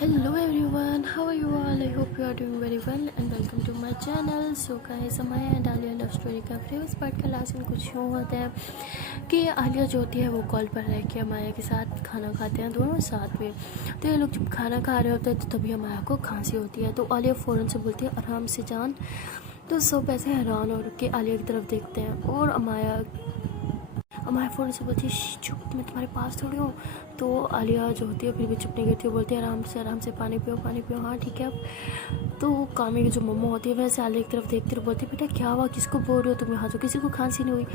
Hello everyone, how are you all? I hope you are doing very well and welcome to my channel. So guys, Amaya and Alia love story का frames part का last में कुछ यूँ होता है कि आलिया जो होती है वो कॉल पर रह के अमाया के साथ खाना खाते हैं दोनों साथ में। तो ये लोग जब खाना खा रहे होते हैं तो तभी अमाया को खांसी होती है। तो आलिया फ़ौरन से बोलती है आराम से जान। तो सब ऐसे हैरान हो के आलिया की तरफ देखते हैं और अमाया फ़ोन से बोलती है चुप, मैं तुम्हारे पास थोड़ी हूँ। तो आलिया जो होती है फिर भी चुप नहीं करती है, बोलती है आराम से पानी पियो। हाँ ठीक है। अब तो कामी की जो मम्मा होती है वैसे आलिया की तरफ देखती है, बोलती है बेटा क्या हुआ, किसको बोल रहे हो तुम, यहाँ तो किसी को खांसी नहीं हुई।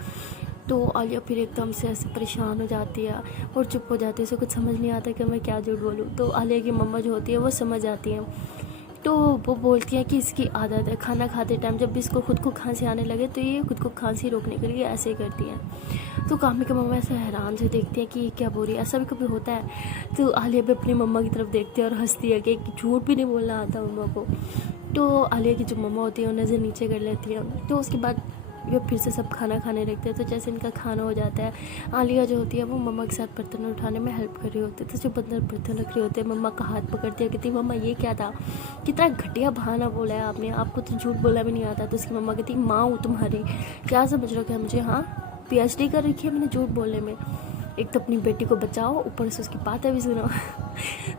तो आलिया फिर एकदम से ऐसे परेशान हो जाती है और चुप हो जाती है, उसे कुछ समझ नहीं आता कि मैं क्या झूठ बोलूँ। तो आलिया की मम्मा जो होती है वो समझ जाती हैं। तो वो बोलती है कि इसकी आदत है, खाना खाते टाइम जब भी इसको खुद को खांसी आने लगे तो ये खुद को खांसी रोकने के लिए ऐसे ही करती है। तो कामी की मम्मा ऐसे हैरान से देखती है कि ये क्या बोल रही है, ऐसा भी कभी होता है। तो आलिया भी अपनी मम्मा की तरफ देखती है और हंसती है कि झूठ भी नहीं बोलना आता मम्मा को। तो आलिया की जो मम्मा होती है वो नज़र नीचे कर लेती है। तो उसके बाद ये फिर से सब खाना खाने लगते हैं। तो जैसे इनका खाना हो जाता है, आलिया जो होती है वो मम्मा के साथ बर्तन उठाने में हेल्प कर रही होती है। तो जो बर्तन रख रहे होते हैं मम्मा का हाथ पकड़ती है, कहती मम्मा ये क्या था, कितना घटिया बहाना बोला है आपने, आपको तो झूठ बोला भी नहीं आता। तो उसकी मम्मा कहती माँ हूँ तुम्हारी, क्या समझ रहे हो क्या मुझे, हाँ PhD कर रखी है मैंने झूठ बोलने में, एक तो अपनी बेटी को बचाओ ऊपर से उसकी बातें भी सुनो।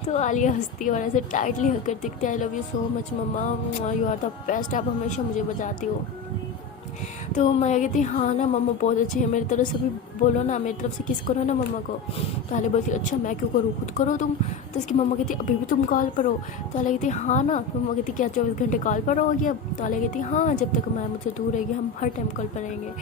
तो आलिया हंसती है और ऐसे टाइटली हक कर दिखती है, I love you so much mama, you are the best, आप हमेशा मुझे बचाती हो। तो मैं कहती हाँ ना मम्मा बहुत अच्छी है, मेरी तरफ से भी बोलो ना, मेरी तरफ से किस करो ना मम्मा को। तो आलिया बोलती अच्छा मैं क्यों करूँ, खुद करो तुम। तो उसकी मम्मा कहती अभी भी तुम कॉल पर हो। तो आलिया कहती हाँ ना। तो मम्मा कहती क्या 24 घंटे कॉल पर रहोगी अब। तो आलिया कहती हाँ, जब तक मैं मुझसे दूर रहेगी हम हर टाइम कॉल पर रहेंगे।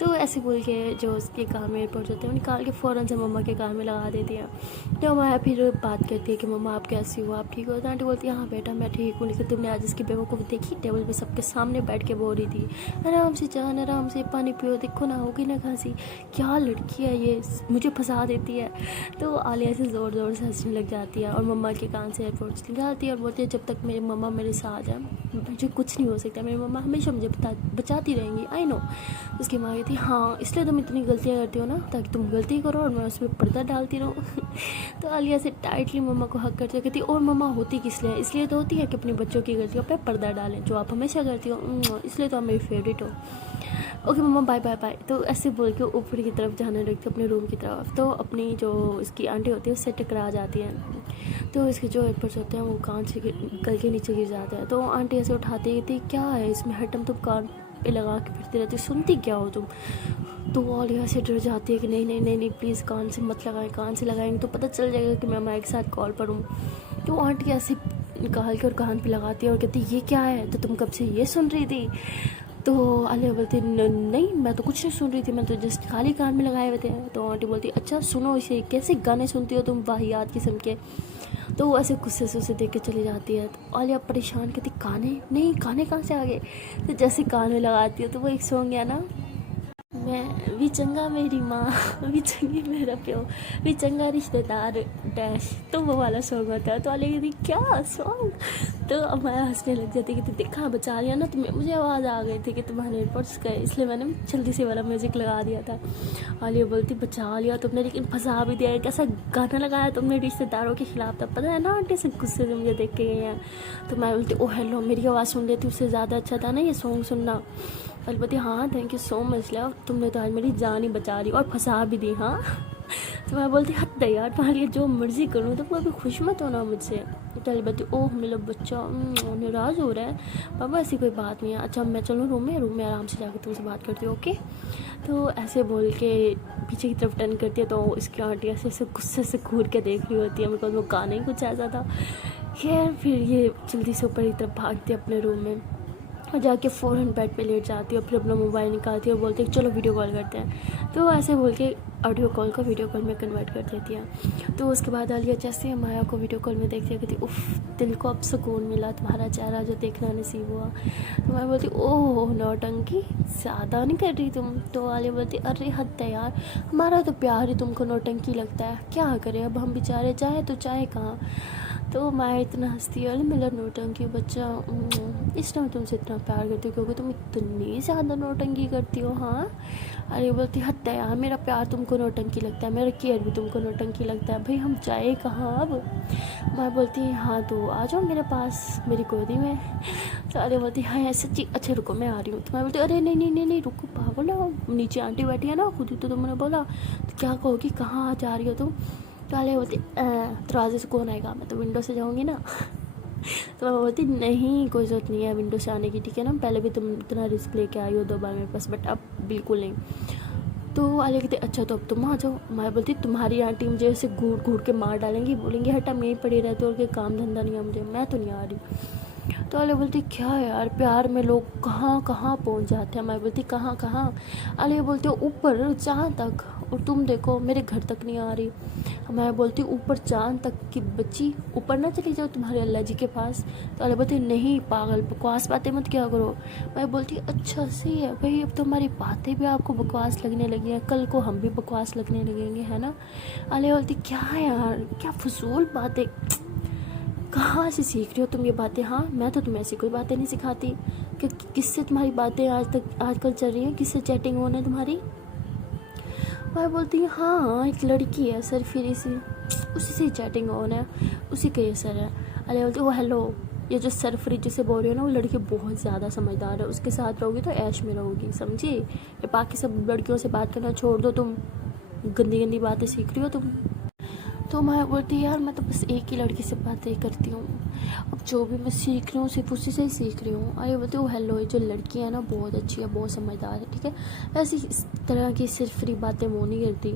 तो ऐसे बोल के जो उसके कान में एयरपोर्ट होते हैं वो निकाल के फ़ौरन से मम्मा के कान में लगा देती हैं। तो माया फिर बात करती है कि मम्मा आप कैसी हो, आप ठीक हो। तो आंटी बोलती है हाँ बेटा मैं ठीक हूँ, लेकिन तुमने आज इसकी बेवकूफ़ देखी, टेबल पर सबके सामने बैठ के बोल रही थी आराम से जान, आराम से पानी पियो, देखो ना होगी ना खांसी, क्या लड़की है ये, मुझे फंसा देती है। तो आलिया से ज़ोर ज़ोर से हंसने लग जाती है और मम्मा के कान से एयरपोर्ट्स निकालती है और बोलती है जब तक मेरी मम्मा मेरे साथ है मुझे कुछ नहीं हो सकता, मेरी मम्मा हमेशा मुझे बचाती रहेंगी, आई नो। उसकी माँ कहती हाँ इसलिए तुम इतनी गलतियाँ करती हो ना, ताकि तुम गलती करो और मैं उसमें पर्दा डालती रहूँ। तो आलिया से टाइटली मम्मा को हक करती है, कहती और मम्मा होती किस लिए, इसलिए तो होती है कि अपनी बच्चों की गलतियों पर पर्दा डालें, जो आप हमेशा करती हो, इसलिए तो आप मेरी फेवरेट हो। ओके मम्मा बाय बाय बाय। तो ऐसे बोल के ऊपर की तरफ जाने लगती अपने रूम की तरफ। तो अपनी जो इसकी आंटी होती है उससे टकरा जाती है। तो इसके जो एयरपोर्ट्स होते हैं वो कान से गल के नीचे गिर जाते हैं। तो आंटी ऐसे उठाती थी क्या है इसमें, हर टाइम तुम कान पे लगा के फिरती रहती, सुनती क्या हो तुम। तो आलिया से डर जाती है कि नहीं प्लीज़ कान से मत लगाएं, कान से लगाएंगे तो पता चल जाएगा कि मैं माँ के साथ कॉल पर हूँ। तो आंटी ऐसे निकाल के और कान पे लगाती है और कहती ये क्या है, तो तुम कब से ये सुन रही थी। तो आलिया बोलती नहीं मैं तो कुछ नहीं सुन रही थी, मैं तो जस्ट खाली कान में लगाए हुए थे। तो आंटी बोलती अच्छा सुनो इसे, कैसे गाने सुनती हो तुम वाहियात किस्म के। तो वो ऐसे गुस्से से उसे देख के चली जाती है। तो आलिया परेशान कहती गाने नहीं, गाने कहाँ से आ गए। तो जैसे कान में लगाती है तो वो एक सॉन्ग है ना, मैं भी चंगा मेरी माँ भी चंगी मेरा प्यो भी चंगा रिश्तेदार डैश, तो वो वाला सॉन्ग होता है। तो आलिया कहती क्या सॉन्ग। तो अमाया हंसने लग जाती कि देखा बचा लिया ना तुम्हें, मुझे आवाज़ आ गई थी कि तुम्हारे एयरपोर्ट्स गए इसलिए मैंने जल्दी से वाला म्यूज़िक लगा दिया था। आलिया बोलती बचा लिया तुमने लेकिन फंसा भी दिया, कैसा गाना लगाया तुमने रिश्तेदारों के खिलाफ था, पता है ना आंटी से गुस्से से मुझे देख के गई हैं। तो मैं बोलती ओ हेलो मेरी आवाज़ सुन लेती उससे ज़्यादा अच्छा था ना ये सॉन्ग सुनना। बोलती हाँ thank you so much love, तुमने तो आज मेरी जान ही बचा ली और फंसा भी दी। हाँ तो मैं बोलती हद है यार तुम्हारे लिए जो मर्जी करूँ, तो अभी खुश मत होना मुझसे। तो बोलती ओह मेरा बच्चा नाराज़ हो रहा है, पापा ऐसी कोई बात नहीं है, अच्छा मैं चलूँ रूम में आराम से जाकर तुमसे बात करती हूँ ओके। तो ऐसे बोल के पीछे की तरफ टर्न करती है तो इसकी आंटी ऐसे ऐसे गुस्से से घूर के देख रही होती है, मेरे को वो गाना ही कुछ ऐसा था। खैर फिर ये जल्दी से ऊपर की तरफ भागती है अपने रूम में और जाके फ़ौरन बेड पे लेट जाती है और फिर अपना मोबाइल निकालती है और बोलती है चलो वीडियो कॉल करते हैं। तो ऐसे बोल के ऑडियो कॉल को वीडियो कॉल में कन्वर्ट कर देती है। तो उसके बाद आलिया जैसे माया को वीडियो कॉल में देखती है कहती उफ़ दिल को अब सुकून मिला, तुम्हारा चेहरा जो देखना नसीब हुआ। तो मैं बोलती ओह नौटंकी ज़्यादा नहीं कर रही तुम। तो आलिया बोलती अरे हद है यार, हमारा तो प्यार ही तुमको नौटंकी लगता है, क्या करें अब हम बेचारे, चाहे तो चाहे कहाँ। तो मैं इतना हंसती है, मेरा नौटंकी बच्चा, इसलिए मैं तुमसे इतना प्यार करती हूँ क्योंकि तुम इतनी ज़्यादा नौटंकी करती हो। हाँ, अरे बोलती हद है यार, मेरा प्यार तुमको नौटंकी लगता है, मेरा केयर भी तुमको नौटंकी लगता है, भाई हम जाए कहाँ अब। मैं बोलती हाँ तो आ जाओ मेरे पास, मेरी गोदी में। तो अरे बोलती हाँ यार सच्ची, अच्छा रुको मैं आ रही हूँ। तो मैं बोलती अरे नहीं नहीं नहीं नहीं रुको पागल हो, नीचे आंटी बैठी है ना, खुद ही तो तुमने बोला, तो क्या कहोगी, कहाँ जा रही हो तुम। तो अरे बोलती दरवाजे से कौन आएगा, मैं तो विंडो से जाऊँगी ना। तो मैं बोलती नहीं कोई ज़रूरत नहीं है विंडो से आने की, ठीक है ना, पहले भी तुम इतना रिस्क लेके आई हो 2 बार मेरे पास, बट अब बिल्कुल नहीं। तो आलिया कहते अच्छा तो अब तुम आ जाओ। मैं बोलती तुम्हारी आंटी मुझे ऐसे घूर घूर के मार डालेंगी, बोलेंगे हटा मैं यहीं पड़ी रहती और कोई काम धंधा नहीं है मुझे, मैं तो नहीं आ रही। तो आलिया बोलती क्या यार, प्यार में लोग कहाँ कहाँ पहुँच जाते हैं। मैं बोलती कहाँ कहाँ। आलिया बोलती ऊपर चाँद तक, और तुम देखो मेरे घर तक नहीं आ रही। मैं बोलती ऊपर चाँद तक की बच्ची, ऊपर ना चली जाओ तुम्हारे अल्लाह जी के पास। तो अल्लाह बोलती नहीं पागल, बकवास बातें मत क्या करो। मैं बोलती अच्छा सही है भाई, अब तो हमारी बातें भी आपको बकवास लगने लगी हैं, कल को हम भी बकवास लगने लगेंगे, है ना। अल्लाह बोलती क्या यार, क्या फजूल बातें, कहाँ से सीख रही हो तुम ये बातें। हाँ मैं तो तुम्हें ऐसी कोई बातें नहीं सिखाती कि किससे तुम्हारी बातें आजकल चल रही हैं, किससे चैटिंग होना है तुम्हारी। मैं बोलती हूँ हाँ एक लड़की है सरफिरी सी, उसी से चैटिंग ऑन है, उसी का ये सर है। अरे बोलती वो हेलो, ये जो सरफरी जिसे बोल रही हो ना, वो लड़की बहुत ज़्यादा समझदार है, उसके साथ रहोगी तो ऐश में रहोगी, समझी। ये बाकी सब लड़कियों से बात करना छोड़ दो, तुम गंदी गंदी बातें सीख रही हो तुम। तो मैं बोलती यार मैं तो बस एक ही लड़की से बातें करती हूँ, अब जो भी मैं सीख रही हूँ सिर्फ उसी से ही सीख रही हूँ। अरे बोलते वो हेलो, ये जो लड़की है ना बहुत अच्छी है, बहुत समझदार है, ठीक है, ऐसी इस तरह की सिर्फ फ्री बातें वो नहीं करती।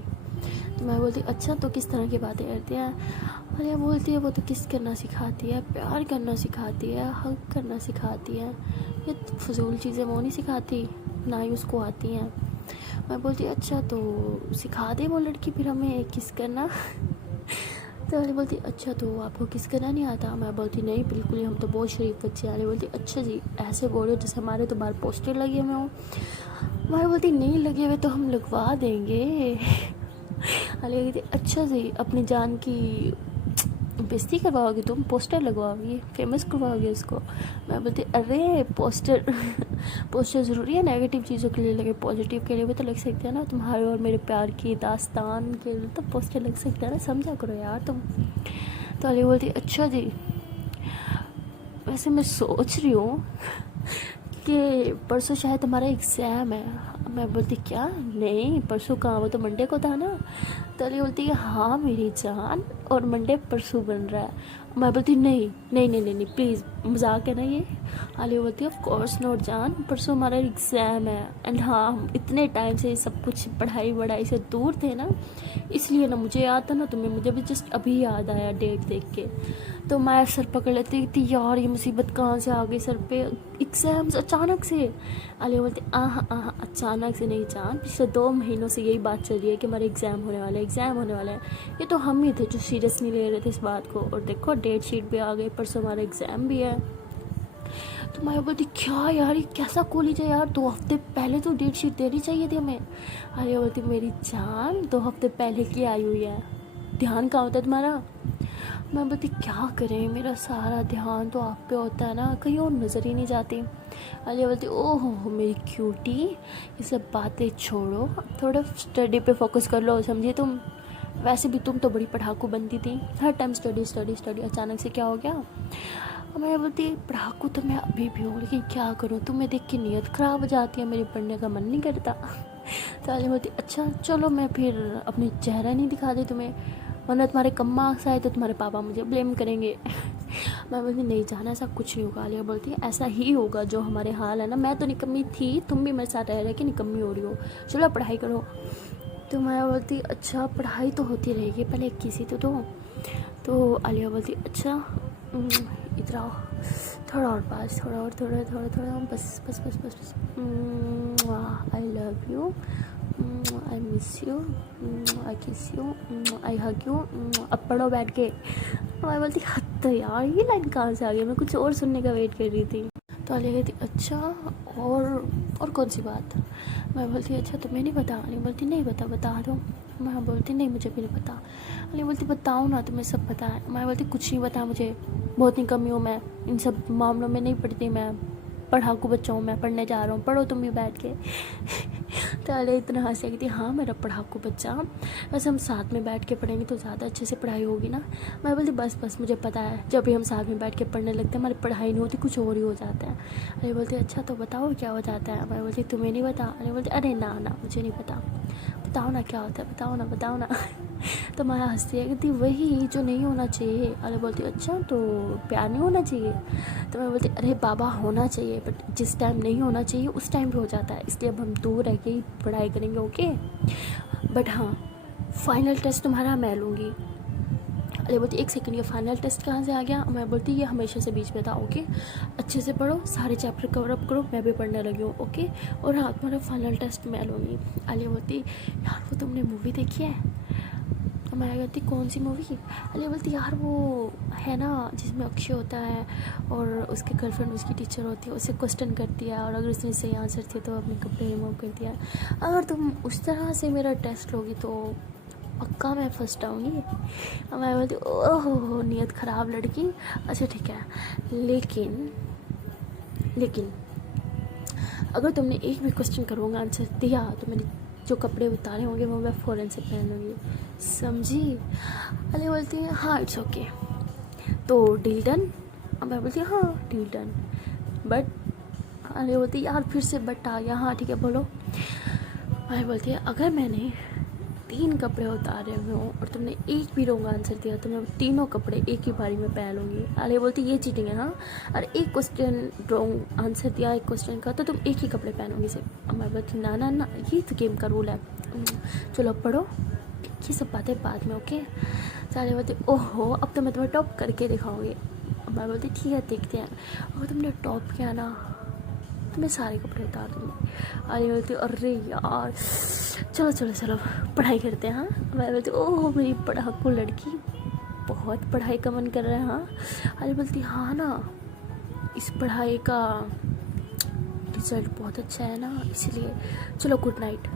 तो मैं बोलती अच्छा तो किस तरह की बातें करती हैं। अरे बोलती है वो तो किस करना सिखाती है, प्यार करना सिखाती है, हग करना सिखाती है, ये फजूल चीज़ें वो नहीं सिखाती, ना ही उसको आती हैं। मैं बोलती अच्छा तो सिखा दे वो लड़की फिर हमें किस करना। तो अरे बोलती अच्छा तो आपको किस करना नहीं आता। मैं बोलती नहीं बिल्कुल ही, हम तो बहुत शरीफ बच्चे। अरे बोलती अच्छा जी, ऐसे बोल रहे हो जैसे हमारे तो बाहर पोस्टर लगे हुए हों। मैं बोलती नहीं लगे हुए तो हम लगवा देंगे। अरे कहती अच्छा जी, अपनी जान की बेइज्जती करवाओगी तुम, पोस्टर लगवाओगी, फेमस करवाओगी उसको। मैं बोलती अरे पोस्टर पोस्टर ज़रूरी है नेगेटिव चीज़ों के लिए लगे, पॉजिटिव के लिए भी तो लग सकते हैं ना, तुम्हारे और मेरे प्यार की दास्तान के लिए तो पोस्टर लग सकता है ना, समझा करो यार तुम। तो अली बोलती अच्छा जी, वैसे मैं सोच रही हूँ कि परसों शायद हमारा एग्ज़ाम है। मैं बोलती क्या, नहीं परसों कहाँ, वो तो मंडे को था ना। तो अली बोलती है हाँ मेरी जान, और मंडे परसों बन रहा है। मैं बोलती नहीं नहीं नहीं नहीं, नहीं प्लीज़ मजाक है ना ये। अली बोलती है ऑफ कोर्स नॉट जान, परसों हमारा एग्ज़ाम है, एंड हाँ हम इतने टाइम से सब कुछ पढ़ाई वढ़ाई से दूर थे ना, इसलिए ना मुझे याद था ना तुम्हें, मुझे भी जस्ट अभी याद आया डेट देख के। तो मैं सर पकड़ लेती थी यार, ये मुसीबत कहाँ से आ गई सर पे, एग्ज़ाम्स अचानक से। अली बोलती अचानक से नहीं जान, पिछले 2 महीनों से यही बात चल रही है कि हमारा एग्ज़ाम होने वाला है, एग्ज़ाम होने वाला है। ये तो हम ही थे जो सीरियस नहीं ले रहे थे इस बात को, और देखो डेट शीट भी आ गई, परसों हमारा एग्ज़ाम भी है। तो मैं बोलती क्या यार ये कैसा कॉलेज है यार, 2 हफ्ते पहले तो डेट शीट देनी चाहिए थी हमें। अरे बोलती मेरी जान 2 हफ्ते पहले की आई हुई है, ध्यान कहाँ होता है तुम्हारा। मैं बोलती क्या करें, मेरा सारा ध्यान तो आप पे होता है ना, कहीं और नज़र ही नहीं जाती। अरे बोलती ओह मेरी क्यूटी, ये सब बातें छोड़ो, थोड़ा स्टडी पे फोकस कर लो, समझी तुम। वैसे भी तुम तो बड़ी पढ़ाकू बनती थी, हर टाइम स्टडी स्टडी स्टडी, अचानक से क्या हो गया। मैं बोलती पढ़ाकू तो मैं अभी भी हूँ, लेकिन क्या करूँ, तुम्हें देख के नीयत ख़राब हो जाती है, मेरे पढ़ने का मन नहीं करता। तो अली बोलती अच्छा चलो मैं फिर अपनी चेहरा नहीं दिखाती तुम्हें, वरना तुम्हारे कम मार्क्स आए तो तुम्हारे पापा मुझे ब्लेम करेंगे। मैं बोलती नहीं जाना, ऐसा कुछ नहीं होगा। आलिया बोलती है ऐसा ही होगा जो हमारे हाल है ना, मैं तो निकम्मी थी, तुम भी मेरे साथ रह रहे कि निकम्मी हो रही हो, चलो पढ़ाई करो। तो मैं बोलती अच्छा पढ़ाई तो होती रहेगी, पहले 21 ही तो दो। तो आलिया बोलती अच्छा इधर आओ, थोड़ा और पास, थोड़ा और, थोड़ा थोड़ा थोड़ा, बस बस बस बस बस। I love you, I miss you, I kiss you, I hug you. अब पढ़ो बैठ के। मैं बोलती हद यार, ये लाइन कहाँ से आ गई, मैं कुछ और सुनने का वेट कर रही थी। तो आलिया कहती अच्छा, और कौन सी बात। मैं बोलती अच्छा तुम्हें नहीं पता। आलिया बोलती नहीं पता, बता दो। मैं बोलती नहीं मुझे भी नहीं पता। आलिया बोलती बताओ ना, तुम्हें सब पता है। मैं बोलती कुछ नहीं पता मुझे, बहुत निकम्मी हूँ मैं, इन सब मामलों में नहीं पढ़ती मैं, पढ़ाकू बच्चा हूँ मैं, पढ़ने जा रहा हूँ, पढ़ो तुम भी बैठ के। तो अरे इतना हंसी आई थी, हाँ मेरा पढ़ाकू बच्चा, बस हम साथ में बैठ के पढ़ेंगे तो ज़्यादा अच्छे से पढ़ाई होगी ना। मैं बोलती बस बस मुझे पता है, जब भी हम साथ में बैठ के पढ़ने लगते हैं हमारी पढ़ाई नहीं होती, कुछ और ही हो जाता है। अरे बोलती अच्छा तो बताओ क्या हो जाता है। मैं बोलती तुम्हें नहीं पता। अरे बोलती अरे ना ना मुझे नहीं पता, बताओ ना क्या होता है, बताओ ना बताओ ना। तो माया हंसती है, कहती वही जो नहीं होना चाहिए। अरे बोलती अच्छा तो प्यार नहीं होना चाहिए। तो मैं बोलती अरे बाबा होना चाहिए, बट जिस टाइम नहीं होना चाहिए उस टाइम पे हो जाता है, इसलिए अब हम दूर रह के ही पढ़ाई करेंगे, ओके। बट हाँ फाइनल टेस्ट तुम्हारा मैं लूँगी। अरे बोलती एक सेकंड, ये फाइनल टेस्ट कहाँ से आ गया। मैं बोलती ये हमेशा से बीच में था, ओके। अच्छे से पढ़ो, सारे चैप्टर कवर अप करो, मैं भी पढ़ने लगी हूँ, ओके। और हाँ तुम्हारा फाइनल टेस्ट मैं लूँगी। आलिया बोलती यार वो तुमने मूवी देखी है। तो मैं कहती कौन सी मूवी। आलिया बोलती यार वो है ना जिसमें अक्षय होता है और उसकी गर्लफ्रेंड उसकी टीचर होती है, उससे क्वेश्चन करती है और अगर उसने सही आंसर दिया तो अपने कपड़े रिमूव कर दिया। अगर तुम उस तरह से मेरा टेस्ट लोगी तो पक्का मैं फर्स्ट आऊँगी। मैं बोलती ओह नीयत ख़राब लड़की। अच्छा ठीक है, लेकिन अगर तुमने एक भी क्वेश्चन करोगे आंसर दिया तो मैंने जो कपड़े उतारे होंगे वो मैं फ़ौरन से पहन लूँगी, समझी। अरे बोलती है हाँ इट्स ओके, तो डील डन। मैं बोलती हाँ डील डन, बट अरे बोलती यार फिर से बट आ गया। हाँ ठीक है बोलो। मैं बोलती है अगर मैंने 3 कपड़े उतारे हुए हों और तुमने एक भी रॉन्ग आंसर दिया तो मैं तीनों कपड़े एक ही बारी में पहन लूँगी। अरे बोलती ये चीटिंग है हाँ, और एक क्वेश्चन रॉन्ग आंसर दिया एक क्वेश्चन का तो तुम एक ही कपड़े पहनोगी सिर्फ। अब मैं बोलती ना ना ना ये तो गेम का रूल है, चलो पढ़ो, ये सब बातें बाद में, ओके। सारे बोलते ओहो अब तो मैं तुम्हें टॉप करके दिखाऊँगी। अब मैं बोलती ठीक है देखते हैं, अगर तुमने टॉप किया ना तो मैं सारे कपड़े उतार दूँगी। अरे बोलती अरे यार चलो चलो चलो पढ़ाई करते हैं। हाँ मैं बोलती ओह मेरी पढ़ाकू लड़की, बहुत पढ़ाई का मन कर रहा है। हाँ अरे बोलती हाँ ना इस पढ़ाई का रिजल्ट बहुत अच्छा है ना, इसलिए चलो गुड नाइट।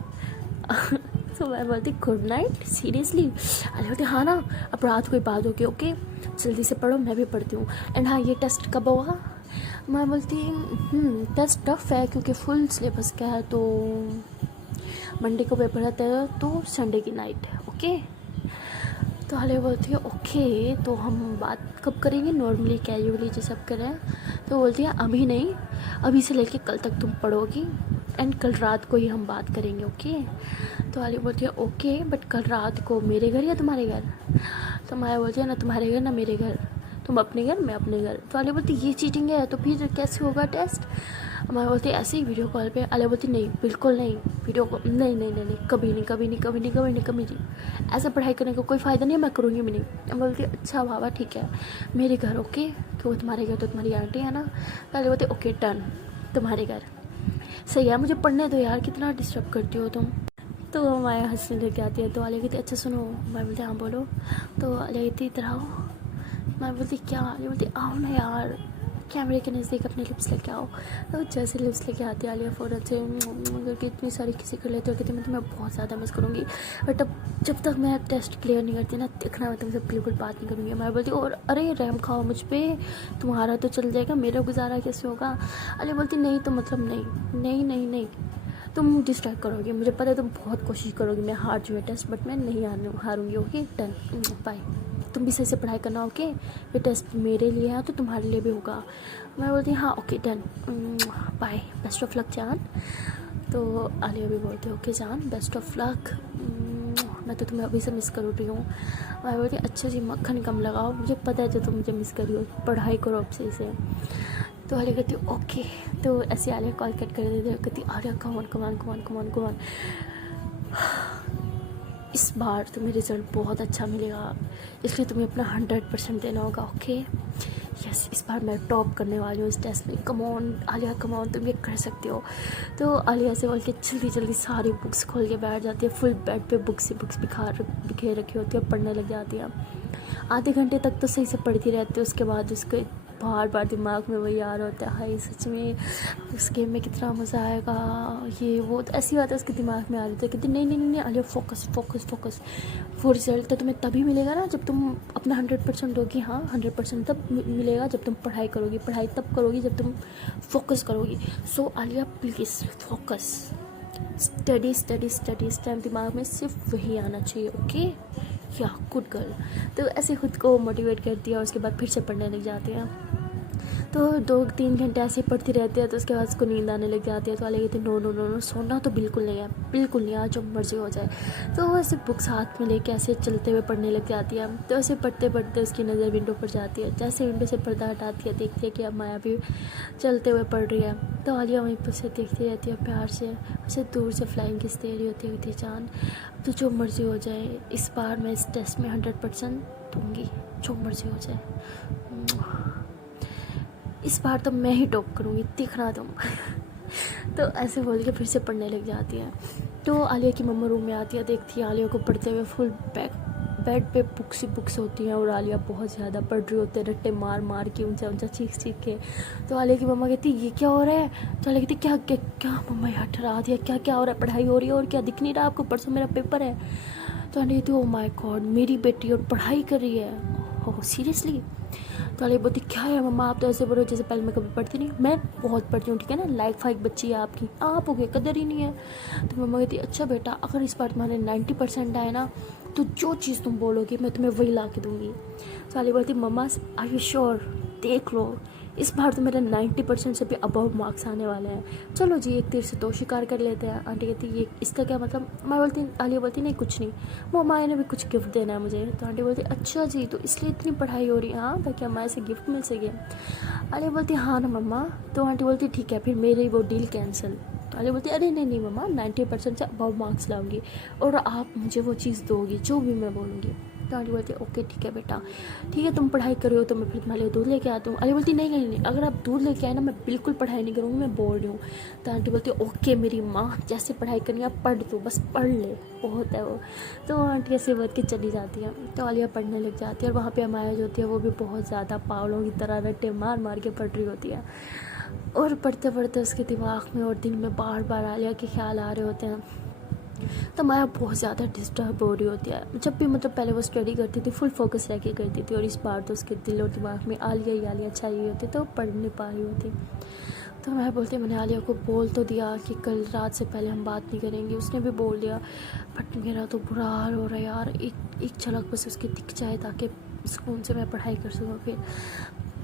तो मैं बोलती गुड नाइट सीरियसली। अरे बोलती हाँ ना अब रात को ही बात होगी, ओके जल्दी से पढ़ो मैं भी पढ़ती हूँ। एंड हाँ ये टेस्ट कब होगा। मैं बोलती टेस्ट टफ है क्योंकि फुल सिलेबस का है, तो मंडे को पेपर आता है तो संडे की नाइट है, ओके। तो हाले बोलती है ओके तो हम बात कब करेंगे, नॉर्मली कैजुअली जैसे अब करें। तो बोलती है अभी नहीं, अभी से लेके कल तक तुम पढ़ोगी एंड कल रात को ही हम बात करेंगे, ओके। तो हाले बोलती है ओके बट कल रात को मेरे घर या तुम्हारे घर। तो माया बोलती है ना तुम्हारे घर ना मेरे घर, तुम अपने घर मैं अपने घर। तो आलिया बोलती ये चीटिंग है तो फिर कैसे होगा टेस्ट। मैं बोलती ऐसे ही वीडियो कॉल पे। आलिया बोलती नहीं बिल्कुल नहीं, वीडियो कॉल नहीं नहीं नहीं नहीं कभी नहीं कभी नहीं कभी नहीं कभी नहीं कभी नहीं, ऐसा पढ़ाई करने का कोई फ़ायदा नहीं है, मैं करूँगी भी नहीं। मैं बोलती अच्छा बाबा ठीक है मेरे घर, ओके क्यों तुम्हारे घर तो तुम्हारी आंटी है ना। आलिया बोलती ओके डन तुम्हारे घर, सही है मुझे पढ़ने दो यार कितना डिस्टर्ब करती हो तुम। तो माया हंसने लग जाती है। तो आलिया कहती अच्छा सुनो। मैं बोलती हाँ बोलो। तो आलिया कहती इधर आओ। मैं बोलती क्या। आलिया बोलती आओ ना यार कैमरे के नज़दीक अपने लिप्स लेके आओ। तो जैसे लिप्स लेके आती आलिया फ़ौरन से करके इतनी सारी किसी कर लेते हो कहती मैं तुम्हें बहुत ज़्यादा मिस करूँगी, बट अब जब तक मैं टेस्ट क्लियर नहीं करती ना देखना मैं तुमसे बिल्कुल बात नहीं करूँगी। मैं बोलती और अरे रहम खाओ मुझ पर, तुम्हारा तो चल जाएगा मेरा गुजारा कैसे होगा। आलिया बोलती नहीं तो मतलब नहीं नहीं नहीं नहीं तुम डिस्ट्रैक्ट करोगे, मुझे पता है तुम बहुत कोशिश करोगी मैं हार जाऊँ टेस्ट, बट मैं नहीं हारूँगी, ओके डन बाय। तुम भी सही से पढ़ाई करना, ओके ये टेस्ट मेरे लिए है तो तुम्हारे लिए भी होगा। मैं बोलती हाँ okay done by best of luck जान। तो आलिया भी बोलती ओके जान बेस्ट ऑफ लक, मैं तो तुम्हें अभी से मिस कर रही हूँ। मैं बोलती अच्छा जी मक्खन कम लगाओ, मुझे पता है जो तुम मुझे मिस कर रही हो, पढ़ाई करो अब सही से। तो आलिया कहती ओके। तो ऐसे आलिया कॉल कट कर देती है, कहती आलिया कमान कमान कमान कमान कमान इस बार तुम्हें रिज़ल्ट बहुत अच्छा मिलेगा इसलिए तुम्हें अपना 100% देना होगा, ओके यस इस बार मैं टॉप करने वाली हूँ इस टेस्ट में, come on Alia come on तुम ये कर सकती हो। तो आलिया से बोल के जल्दी जल्दी सारी बुक्स खोल के बैठ जाती है, फुल बेड पे बुक्स ही बुक्स बिखेर रखी होती है, पढ़ने लग जाती है। आधे घंटे तक तो सही से पढ़ती रहती है, उसके बाद उसके बार बार दिमाग में वही आ रहा होता है, हाय सच में उस गेम में कितना मज़ा आएगा, ये वो। तो ऐसी बात है उसके दिमाग में आ रही थी। कहती नहीं नहीं नहीं आलिया, फोकस फोकस फोकस। वो रिजल्ट तो तुम्हें तभी मिलेगा ना जब तुम अपना 100% दोगी। हाँ 100% तब मिलेगा जब तुम पढ़ाई करोगी, पढ़ाई तब करोगी जब तुम फोकस करोगी। So Alia please focus, study study study. इस टाइम दिमाग में सिर्फ वही आना चाहिए, ओके या गुड गर्ल। तो ऐसे खुद को मोटिवेट करती है और उसके बाद फिर से पढ़ने लग जाती है। तो 2-3 घंटे ऐसे ही पढ़ती रहती है। तो उसके बाद उसको नींद आने लग जाती है। तो वाले कहती है नो नो नो नो, सोना तो बिल्कुल नहीं है, बिल्कुल नहीं, आज जो मर्जी हो जाए। तो वो ऐसे बुक्स हाथ में लेके ऐसे चलते हुए पढ़ने लग जाती है। तो ऐसे पढ़ते पढ़ते उसकी नज़र विंडो पर जाती है। जैसे विंडो से पर्दा हटाती है, देखती है कि अब माया भी चलते हुए पढ़ रही है। तो आलिया वहीं पर से देखती रहती है प्यार से, उसे दूर से फ्लाइंग किस दे रही होती है। जान तो जो मर्जी हो जाए, इस बार मैं इस टेस्ट में 100% दूंगी, जो मर्जी हो जाए। इस बार तो मैं ही टॉप करूँगी, देखना तुम। तो ऐसे बोल के फिर से पढ़ने लग जाती है। तो आलिया की मम्मा रूम में आती है, देखती है आलिया को पढ़ते हुए। फुल बेड पे बुक्स ही बुक्स होती हैं और आलिया बहुत ज़्यादा पढ़ रही होती है, रट्टे मार मार के, ऊंचा ऊंचा चीख चीख के। तो आलिया की मम्मा कहती है ये क्या हो रहा है। तो आलिया कहती क्या क्या क्या मम्मा यार डरा दिया, क्या क्या हो रहा है, पढ़ाई हो रही है और क्या, दिख नहीं रहा आपको, परसों मेरा पेपर है। तो आलिया कहती ओ माय गॉड, मेरी बेटी और पढ़ाई कर रही है, ओह सीरियसली। तो आलिया बोलती क्या है मम्मा, आप तो ऐसे बोलो जैसे पहले मैं कभी पढ़ती नहीं, मैं बहुत पढ़ती हूँ ठीक है ना, लाइक फाइक बच्ची है आपकी, आप हो गए कदर ही नहीं है। तो मम्मा कहती अच्छा बेटा, अगर इस बार तुम्हारे 90% आए ना तो जो चीज़ तुम बोलोगी मैं तुम्हें वही ला के दूँगी। तो आलिया बोलती मम्मा आर यू श्योर, देख लो इस बार तो मेरे 90% से भी अबव मार्क्स आने वाले हैं, चलो जी एक तीर से दो शिकार कर लेते हैं। आंटी कहती ये इसका क्या मतलब। मैं बोलती, आलिया बोलती नहीं कुछ नहीं, वो अम्मा ने भी कुछ गिफ्ट देना है मुझे। तो आंटी बोलती अच्छा जी, तो इसलिए इतनी पढ़ाई हो रही है हाँ, ताकि अम्मा से गिफ्ट मिल सके। आलिया बोलती हाँ ना मम्मा। तो आंटी बोलती ठीक है फिर मेरी वो डील कैंसिल। तो आलिया बोलती अरे नहीं नहीं मम्मा, 90% से अबव मार्क्स लाऊंगी और आप मुझे वो चीज़ दोगी जो भी मैं बोलूँगी। तो आंटी बोलती ओके ठीक है बेटा, ठीक है तुम पढ़ाई करो तो मैं फिर तुम्हारे लिए दूध लेके आता हूँ। आलिया बोलती नहीं नहीं नहीं, अगर आप दूध लेके आए ना मैं बिल्कुल पढ़ाई नहीं करूँगी, मैं बोल रही हूँ। तो आंटी बोलती ओके मेरी माँ, जैसे पढ़ाई करनी है पढ़ दो, बस पढ़ ले, बहुत है वो। तो आंटी ऐसे बोल के चली जाती है। तो आलिया पढ़ने लग जाती है और वहाँ पर अमाया जो होती है वो भी बहुत ज़्यादा पागलों की तरह रट्टे मार मार के पढ़ रही होती है। और पढ़ते पढ़ते उसके दिमाग में और दिल में बार बार आलिया के ख्याल आ रहे होते हैं। तो माया बहुत ज़्यादा डिस्टर्ब हो रही होती है। जब भी मतलब पहले वो स्टडी करती थी फुल फोकस रह के करती थी, और इस बार तो उसके दिल और दिमाग में आलिया ही आलिया चाहिए होती, तो वो पढ़ नहीं पा रही होती। तो मैं बोलती मैंने आलिया को बोल तो दिया कि कल रात से पहले हम बात नहीं करेंगे, उसने भी बोल दिया, बट मेरा तो बुरा हाल हो रहा है यार, एक झलक बस उसकी दिख जाए ताकि सुकून से मैं पढ़ाई कर सकूँ फिर।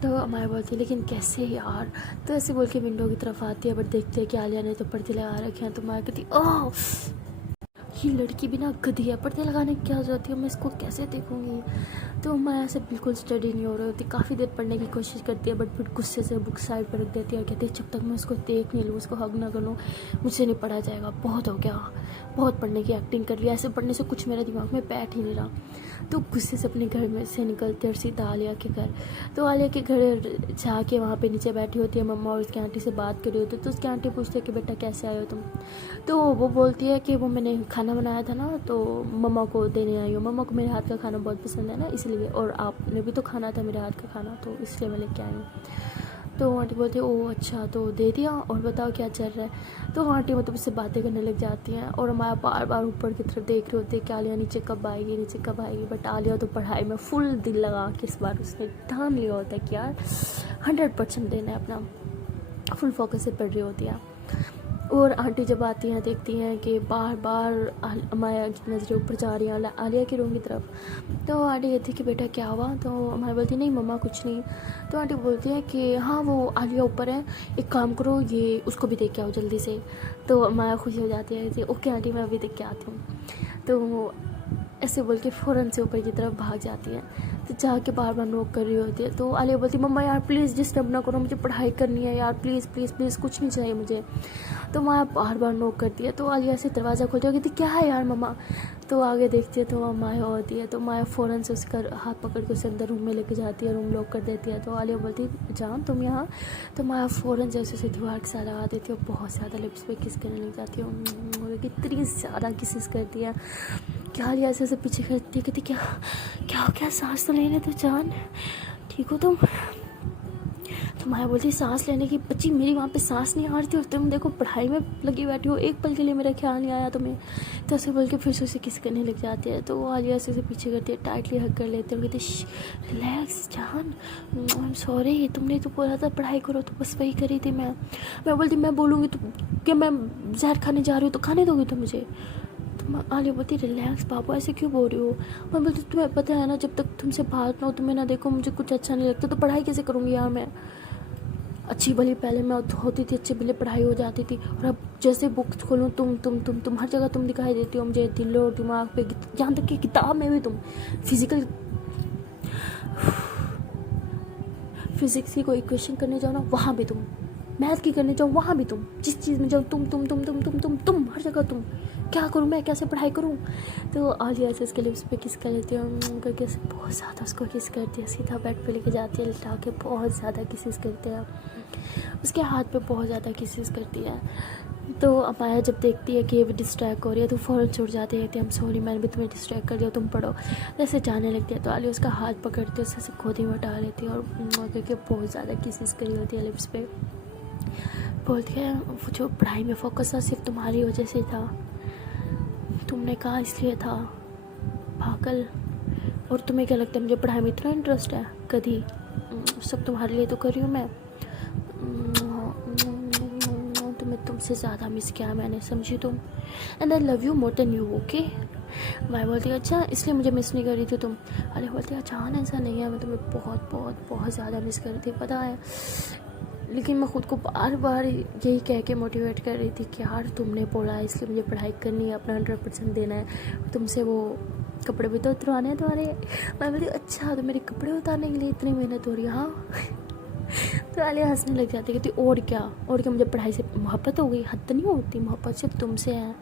तो अमाया बोलती है लेकिन कैसे यार। तो ऐसे बोल के विंडो की तरफ आती है, बट देखते हैं कि आलिया ने तो पर्दे लगा रखे हैं। तो माया कहती ओह ये लड़की भी ना गधी है, पर्दे लगाने की क्या जरूरत है, मैं इसको कैसे देखूंगी। तो माया से बिल्कुल स्टडी नहीं हो रही होती, काफ़ी देर पढ़ने की कोशिश करती है, बट फिर गुस्से से बुक साइड पर रख देती है और कहती है जब तक मैं उसको देख नहीं लूँ, उसको हग ना कर लूँ, मुझसे नहीं पढ़ा जाएगा, बहुत हो गया, बहुत पढ़ने की एक्टिंग कर लिया, ऐसे पढ़ने से कुछ मेरे दिमाग में बैठ ही नहीं रहा। तो गुस्से से अपने घर में से निकलते और सीधा आलिया के घर। तो आलिया के घर जाके वहाँ पे नीचे बैठी होती है मम्मा और उसकी आंटी से बात कर रही होती है। तो उसकी आंटी पूछती है कि बेटा कैसे आए हो तुम। तो वो बोलती है कि वो मैंने खाना बनाया था ना, तो मम्मा को देने आई हूँ, मम्मा को मेरे हाथ का खाना बहुत पसंद है ना इसलिए, और आपने भी तो खाना था मेरे हाथ का खाना, तो इसलिए मैं लेके आई हूँ। तो आंटी बोलती है ओह अच्छा, तो दे दिया, और बताओ क्या चल रहा है। तो आंटी मतलब उससे बातें करने लग जाती हैं और हमारा बार बार ऊपर की तरफ देख रही होती है कि आलिया नीचे कब आएगी, नीचे कब आएगी। बट आलिया तो पढ़ाई में फुल दिल लगा के इस बार उसने ठान लिया होता है कि यार 100% देना है अपना, फुल फोकस से पढ़ रही होती है। और आंटी जब आती हैं देखती हैं कि बार बार अमाया की नज़रें ऊपर जा रही हैं आलिया के रूम की तरफ। तो आंटी कहती है कि बेटा क्या हुआ। तो अमाया बोलती नहीं मम्मा कुछ नहीं। तो आंटी बोलती है कि हाँ वो आलिया ऊपर है, एक काम करो ये उसको भी देख के आओ जल्दी से। तो अमाया खुशी हो जाती है, ओके आंटी मैं अभी देख के आती हूँ। तो ऐसे बोल के फ़ौरन से ऊपर की तरफ भाग जाती है। तो जाके बार बार नोक कर रही होती है। तो आलिया बोलती मम्मा यार प्लीज़ डिस्टर्ब ना करो, मुझे पढ़ाई करनी है यार, प्लीज़ प्लीज़ प्लीज़ कुछ नहीं चाहिए मुझे। तो माँ बार बार नोक करती है। तो आलिया से दरवाज़ा खोलती है, कहती क्या है यार मम्मा। तो आगे देखती है तो वहाँ माया होती है। तो माया फ़ौरन से उसका हाथ पकड़ के उसे अंदर रूम में लेके जाती है, रूम लॉक कर देती है। तो आलिया बोलती जान तुम यहाँ। तो माया फ़ौरन से उसे दीवार के साथ लगा देती है और बहुत ज़्यादा लिप्स पे किस करने लग जाती है, कितनी ज़्यादा किसिस करती है। क्या आलिया ऐसे पीछे करती है, कहती क्या क्या क्या सांस तो लेने तो जान, ठीक हो तुम। तो माया बोलती सांस लेने की बच्ची, मेरी वहाँ पे सांस नहीं आ रही थी और तुम देखो पढ़ाई में लगी बैठी हो, एक पल के लिए मेरा ख्याल नहीं आया तुम्हें। तो ऐसे बोल के फिर से उसे किस करने लग जाती है। तो आलिया से पीछे करती है, टाइटली हग कर लेते हैं और कहते रिलैक्स जान, आई एम सॉरी, तुमने तो बोला था पढ़ाई करो, तो बस वही करी थी मैं बोलती मैं बोलूँगी तो कि मैं जहर खाने जा रही हूँ तो खाने दोगी तो मुझे। तो आलिया बोलती रिलैक्स बाबू, ऐसे क्यों बोल रही हो। मैं बोलती तुम्हें पता है ना, जब तक तुमसे बात ना हो, तुम्हें ना देखो, मुझे कुछ अच्छा नहीं लगता, तो पढ़ाई कैसे करूँगी यार मैं। अच्छी भली पहले मैं होती थी, अच्छी भली पढ़ाई हो जाती थी, और अब जैसे बुक खोलूँ तुम हर जगह तुम दिखाई देती हो मुझे, दिल और दिमाग पे, यहाँ तक कि किताब में भी तुम। फिजिक्स की कोई इक्वेशन करने जाओ ना, वहाँ भी तुम। मैथ की करने जाओ, वहाँ भी तुम। जिस चीज़ में जाओ तुम हर जगह तुम। क्या करूँ मैं, कैसे पढ़ाई करूँ। तो आलिया ऐसे इसके लिप्स पे किस कर लेती है करके, बहुत ज़्यादा उसको किस करती है, सीधा बेड पे लेके जाती है लिटा के, बहुत ज़्यादा किसेस करते हैं, उसके हाथ पे बहुत ज़्यादा किसेस करती है। तो अमाया जब देखती है कि ये भी डिस्ट्रैक्ट हो रही है तो फ़ौरन छुट जाती है, हम सॉरी मैंने भी तुम्हें डिस्ट्रैक्ट कर दिया, तुम पढ़ो। जैसे जाने लगती है तो आलिया उसका हाथ पकड़ती है, उसे गोदी में उठा लेती है और करके बहुत ज़्यादा किसेस करी होती है लिप्स पे। बोलती है वो जो पढ़ाई में फोकस था सिर्फ तुम्हारी वजह से था, तुमने कहा इसलिए था पागल। और तुम्हें क्या लगता है मुझे पढ़ाई में इतना इंटरेस्ट है, कभी सब तुम्हारे लिए तो कर रही हूँ मैं। तुम्हें तुमसे ज़्यादा मिस किया मैंने, समझी तुम। And I love you more than you, okay. मैं बोलती हूँ अच्छा इसलिए मुझे मिस नहीं कर रही थी तुम। अरे बोलती है अच्छा ऐसा नहीं है, मैं तुम्हें बहुत बहुत बहुत ज़्यादा मिस कर रही थी पता है, लेकिन मैं ख़ुद को बार बार यही कह के मोटिवेट कर रही थी कि यार तुमने बोला है इसलिए मुझे पढ़ाई करनी है, अपना 100% देना है, तुमसे वो कपड़े भी तो उतरवाने हैं तुम्हारे। मैं बोली अच्छा तो मेरे कपड़े उतारने के लिए इतनी मेहनत हो रही है, हाँ। तो आलिया हंसने लग जाती, कहती और क्या मुझे पढ़ाई से मोहब्बत हो गई, हद नहीं होती, मोहब्बत सिर्फ तुमसे है।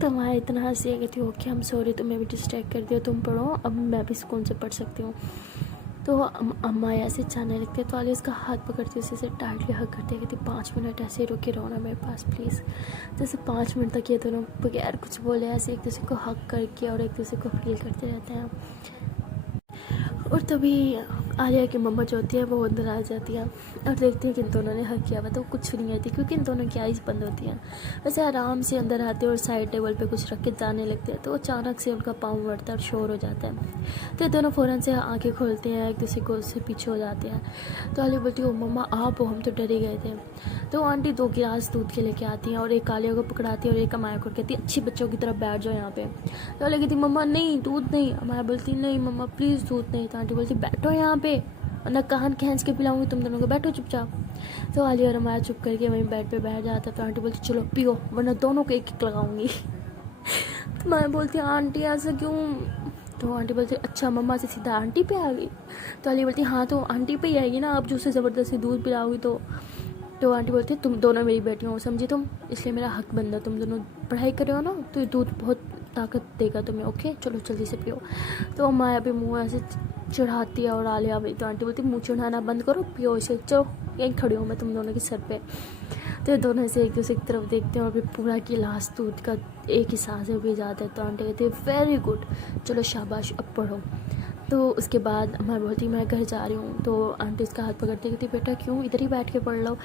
तो मैं इतना हंसी है, कहती ओके हम सॉरी, तुम्हें भी डिस्ट्रैक्ट कर दिया, तुम पढ़ो, अब मैं भी सुकून से पढ़ सकती हूँ। तो अम्मा ऐसे जाने लगते तो आलिया उसका हाथ पकड़ती है, उसे टाइटली हग करती है, कहती 5 मिनट ऐसे रुके रहो ना मेरे पास प्लीज़। जैसे 5 मिनट तक ये दोनों बगैर कुछ बोले ऐसे एक दूसरे को हग करके और एक दूसरे को फील करते रहते हैं। और तभी आलिया की मम्मा जो होती है वो अंदर आ जाती है और देखती है कि इन दोनों ने हक किया हुआ, तो कुछ नहीं होती क्योंकि इन दोनों की आईज बंद होती हैं। वैसे आराम से अंदर आते हैं और साइड टेबल पे कुछ रख के जाने लगते हैं, तो अचानक से उनका पाँव बढ़ता है और शोर हो जाता है। तो ये दोनों फ़ौरन से आंखें खोलते हैं, एक दूसरे को उससे पीछे हो जाते हैं। तो आलिया बोलती है ओ मम्मा आप हो, हम तो डर ही गए थे। तो आंटी 2 गिलास दूध के लेके आती हैं और एक आलिया को पकड़ाती है और एक अमाया को कहती है अच्छी बच्चों की तरफ बैठ जाओ यहाँ पे। तो आलिया कहती मम्मा नहीं दूध नहीं, अमाया बोलती नहीं मम्मा प्लीज़ दूध नहीं। तो आंटी बोलती बैठो यहाँ पे वरना कान खींच के पिलाऊंगी तुम दोनों को, बैठो चुपचाप। तो आलिया और अमाया चुप करके वहीं बेड पे बैठ जाता है। तो आंटी बोलती चलो पियो वरना दोनों को एक लगाऊंगी। तो मैं बोलती आंटी ऐसा क्यों। तो आंटी बोलती अच्छा मम्मा से सीधा आंटी पे आ गई। तो आलिया बोलती हाँ तो आंटी पे ही आएगी ना, आप जो उसे ज़बरदस्ती दूध पिलाओगी तो आंटी बोलती है तुम दोनों मेरी बेटियाँ हो समझी तुम, इसलिए मेरा हक बनता, तुम दोनों पढ़ाई कर रहे हो ना तो ये दूध बहुत ताकत देगा तुम्हें, ओके चलो जल्दी से पियो। तो माया भी मुँह ऐसे चढ़ाती है और आलिया भी। तो आंटी बोलती मुँह चढ़ाना बंद करो पियो इसे, चलो यहीं खड़ी हूँ मैं तुम दोनों के सर पे। तो ये दोनों से एक दूसरे की तरफ देखते हैं और फिर पूरा गिलास दूध का एक ही सांस में पी जाता है। तो आंटी कहती है वेरी गुड चलो शाबाश अब पढ़ो। तो उसके बाद मैं बोलती मैं घर जा रही हूँ। तो आंटी इसका हाथ पकड़ती कहती बेटा क्यों, इधर ही बैठ के पढ़ लो।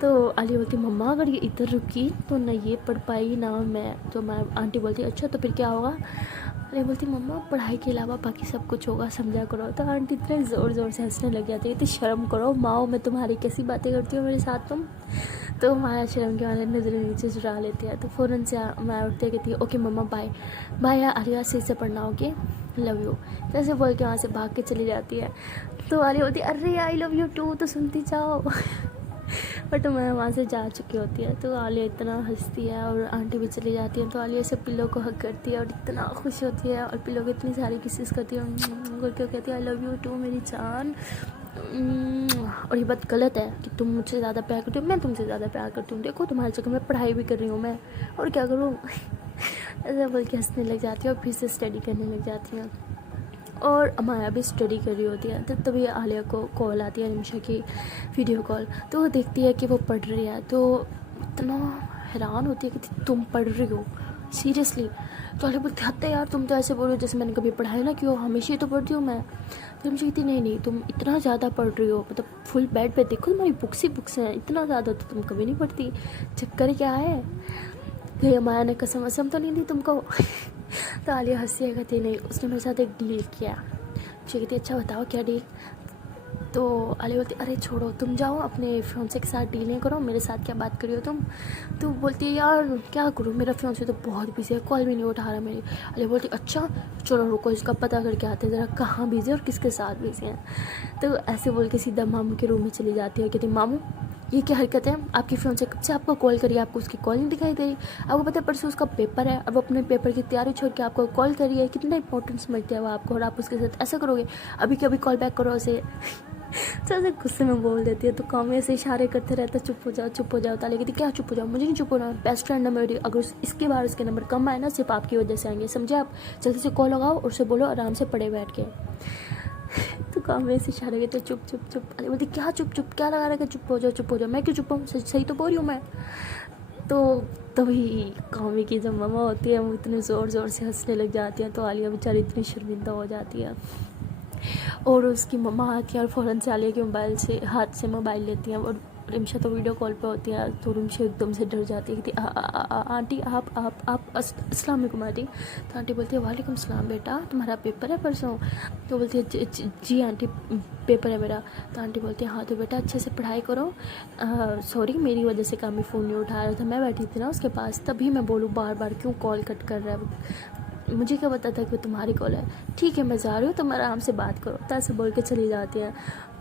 तो आलिया बोलती मम्मा अगर ये इधर रुकी तो ना ये पढ़ पाई ना मैं। तो मैं आंटी बोलती अच्छा तो फिर क्या होगा। आलिया बोलती मम्मा पढ़ाई के अलावा बाकी सब कुछ होगा समझा करो। तो आंटी इतने ज़ोर ज़ोर से हंसने लग जाती है, इतनी शर्म करो माओ, मैं तुम्हारी कैसी बातें करती हूँ मेरे साथ तुम। तो माया शर्म के मारे नज़रें नीचे चुरा लेती है। तो फ़ौरन से माया उठते कहती है ओके मम्मा बाय बाय, आलिया सही से पढ़ना ओके लव यू। तो ऐसे बोल के वहाँ से भाग के चली जाती है। तो आलिया होती है अरे आई लव यू टू तो सुनती जाओ। बट मैं वहाँ से जा चुकी होती है। तो आलिया इतना हंसती है और आंटी भी चली जाती है। तो आलिया सब पिल्लो को हक करती है और इतना खुश होती है और पिल्लो को इतनी सारी किसेस करती है करके कहती है आई लव यू टू मेरी जान। और ये बात गलत है कि तुम मुझसे ज़्यादा प्यार करती हो, मैं तुमसे ज़्यादा प्यार करती हूँ, देखो तुम्हारे चक्कर में पढ़ाई भी कर रही हूँ मैं, और क्या करूँ। ऐसा बोल के हंसने लग जाती है और फिर से स्टडी करने लग जाती हैं। और अमाया भी स्टडी कर रही होती है। तो तभी आलिया को कॉल आती है निमिषा की वीडियो कॉल। तो वो देखती है कि वो पढ़ रही है। तो इतना हैरान होती है कि तुम पढ़ रही हो सीरियसली। तो आलिया बोलती हद है यार तुम तो ऐसे बोल रहे हो जैसे मैंने कभी पढ़ाई ना की हो, हमेशा ही तो पढ़ती हूँ मैं। फिर मुझे कहती नहीं नहीं तुम इतना ज़्यादा पढ़ रही हो, मतलब फुल बेड पे देखो तुम्हारी बुक्स ही बुक्स हैं, इतना ज़्यादा तो तुम कभी नहीं पढ़ती, चक्कर क्या है। फिर माया ने कसम वसम तो नहीं दी तुमको। तो आलिया हंसी कहती नहीं उसने मेरे साथ एक डील किया। मुझे कहती अच्छा बताओ क्या डील। तो आलिया बोलती अरे छोड़ो तुम जाओ अपने फियांसे के साथ डीलें करो, मेरे साथ क्या बात करी हो तुम। तो बोलती है यार क्या करूँ, मेरा फियांसे तो बहुत बिजी है, कॉल भी नहीं उठा रहा मेरी। आलिया बोलती अच्छा चलो रुको इसका पता करके आते हैं ज़रा कहाँ बिजी है और किसके साथ बिजी हैं। तो ऐसे बोल के सीधा मामू के रूम में चली जाती है। कहती मामू ये क्या हरकत है, आपकी फियांसे कब से आपको कॉल करिए, आपको उसकी कॉल नहीं दिखाई दे रही। आपको पता है परसों उसका पेपर है, अब अपने पेपर की तैयारी छोड़ के आपको कॉल करिए, कितना इंपॉर्टेंट समझते हैं वो आपको, और आप उसके साथ ऐसा करोगे, अभी कभी कॉल बैक करो उसे। तो ऐसे गुस्से में बोल देती है। तो काम ऐसे इशारे करते रहते चुप हो जाओ चुप हो जाओ। ताले कहती क्या चुप हो जाओ, मुझे नहीं चुप होना, बेस्ट फ्रेंड है मेरी, अगर इसके बार उसके नंबर कम आए ना सिर्फ आपकी वजह से आएंगे, समझे आप। जल्दी से कॉल लगाओ और उसे बोलो आराम से पड़े बैठ के। तो काम ऐसे इशारे करते चुप चुप चुप। अरे बोलती क्या चुप चुप क्या लगा रहा है, चुप हो जाओ, मैं क्यों चुप हूँ, सही तो बोल रही हूँ मैं। तो तभी कामी की जब मम्मा होती है वो इतने ज़ोर ज़ोर से हंसने लग जाती हैं। तो आलिया बेचारी इतनी शर्मिंदा हो जाती है और उसकी मम्मा आती है और फ़ौरन से आलिया के मोबाइल से हाथ से मोबाइल लेती हैं। और रिमशा तो वीडियो कॉल पे होती है। तो रिमशा एकदम से डर जाती है, कहती आंटी आप अस्सलाम वालेकुम आंटी। तो आंटी बोलती है वालेकुम सलाम बेटा, तुम्हारा पेपर है परसों। तो बोलती है जी आंटी पेपर है मेरा। तो आंटी बोलती है हाँ तो बेटा अच्छे से पढ़ाई करो। सॉरी मेरी वजह से कामी फ़ोन नहीं उठा रहा था, मैं बैठी थी ना उसके पास, तभी मैं बोलूँ बार बार क्यों कॉल कट कर रहा है, मुझे क्या पता था कि वो तुम्हारी कॉल है, ठीक है मैं जा रही हूँ तुम आराम से बात करो। तो ऐसे बोल के चली जाती है।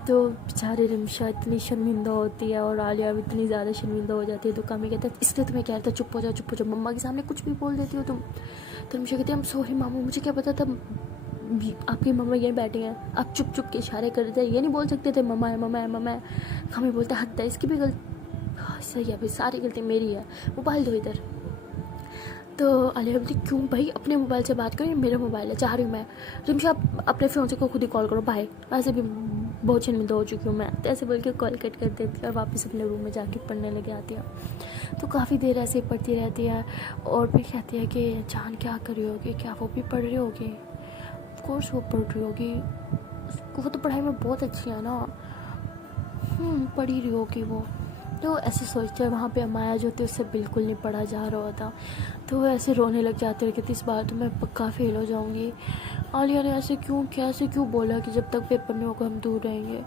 तो बेचारी रिमशा इतनी शर्मिंदा होती है और आलिया भी इतनी ज़्यादा शर्मिंदा हो जाती है। तो कामी कहता है इसलिए तुम्हें कह रहा था चुप हो जाओ, मम्मा के सामने कुछ भी बोल देती हो तुम। तो रिमशा कहती है सॉरी मामू, मुझे क्या पता था आपकी मम्मा यहीं बैठी हैं, आप चुप चुप के इशारे कर रहे थे, ये नहीं बोल सकते थे मम्मा है मम्मा है मम्मा है। कामी बोलता हद है इसकी भी गलती, सही है भाई सारी गलती मेरी है, मोबाइल दो इधर। तो आलिया बोलती क्यों भाई, अपने मोबाइल से बात करो, ये मेरा मोबाइल है, जा रही हूँ मैं। रिमशा आप अपने फियांसे को खुद ही कॉल करो, बाय, वैसे भी बहुत शर्मिंदा हो चुकी हूँ मैं। तो ऐसे बोल के कॉल कट कर देती है और वापस अपने रूम में जाके पढ़ने लगे आती है। तो काफ़ी देर ऐसे ही पढ़ती रहती है और फिर कहती है कि जान क्या कर रही होगी, क्या वो भी पढ़ रही होगी। ऑफकोर्स वो पढ़ रही होगी, वो तो पढ़ाई में बहुत अच्छी है ना, पढ़ ही रही होगी वो। तो ऐसे सोचते हैं वहाँ पे अमाया जो थी उससे बिल्कुल नहीं पढ़ा जा रहा होता। तो वो ऐसे रोने लग जाते हैं कि इस बार तो मैं पक्का फेल हो जाऊँगी। आलिया ने ऐसे क्यों बोला कि जब तक पेपर नहीं होगा हम दूर रहेंगे।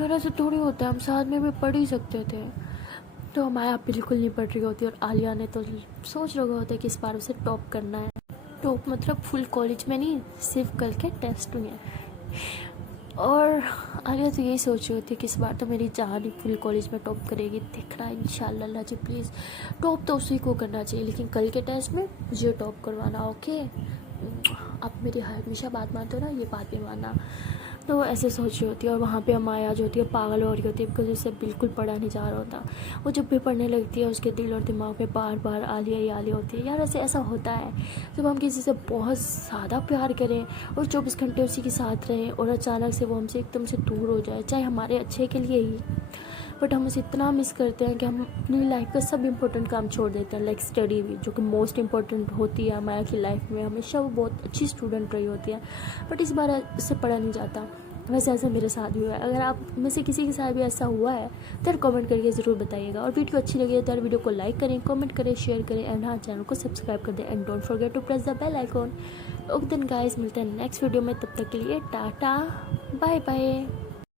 यार ऐसे थोड़ी होता है, हम साथ में भी पढ़ ही सकते थे। तो अमाया बिल्कुल नहीं पढ़ रही होती और आलिया ने तो सोच रखा होता है कि इस बार उसे टॉप करना है। टॉप मतलब फुल कॉलेज में नहीं, सिर्फ कल के टेस्ट में। और आलिया तो यही सोच रही होती है कि इस बार तो मेरी जान ही फुल कॉलेज में टॉप करेगी, देखना इंशाल्लाह अल्लाह जी प्लीज़। टॉप तो उसी को करना चाहिए लेकिन कल के टेस्ट में मुझे टॉप करवाना, ओके। आप मेरी हमेशा बात मानते हो ना, ये बात भी मानना। तो ऐसे सोच रही होती है और वहाँ पे अमाया जो होती है पागल हो रही होती है बिकॉज उससे बिल्कुल पढ़ा नहीं जा रहा होता। वो जब भी पढ़ने लगती है उसके दिल और दिमाग में बार बार आलिया ही आलिया होती है। यार ऐसा होता है जब हम किसी से बहुत ज़्यादा प्यार करें और 24 घंटे उसी के साथ रहें और अचानक से वो हमसे एकदम से दूर हो जाए, चाहे हमारे अच्छे के लिए ही, बट हम उसे इतना मिस करते हैं कि हम अपनी लाइफ का सब इम्पोर्टेंट काम छोड़ देते हैं, लाइक स्टडी भी, जो कि मोस्ट इम्पोर्टेंट होती है माया की लाइफ में। हमेशा वो बहुत अच्छी स्टूडेंट रही होती है बट इस बार उससे पढ़ा नहीं जाता। वैसे ऐसा मेरे साथ भी हुआ है। अगर आप में से किसी के साथ भी ऐसा हुआ है तो यार कमेंट करके ज़रूर बताइएगा। और वीडियो अच्छी लगी तो यार वीडियो को लाइक करें, कमेंट करें, शेयर करें एंड हाँ चैनल को सब्सक्राइब कर दें and don't forget to press the bell icon. Okay then guys, मिलते हैं नेक्स्ट वीडियो में, तब तक के लिए टाटा बाय बाय।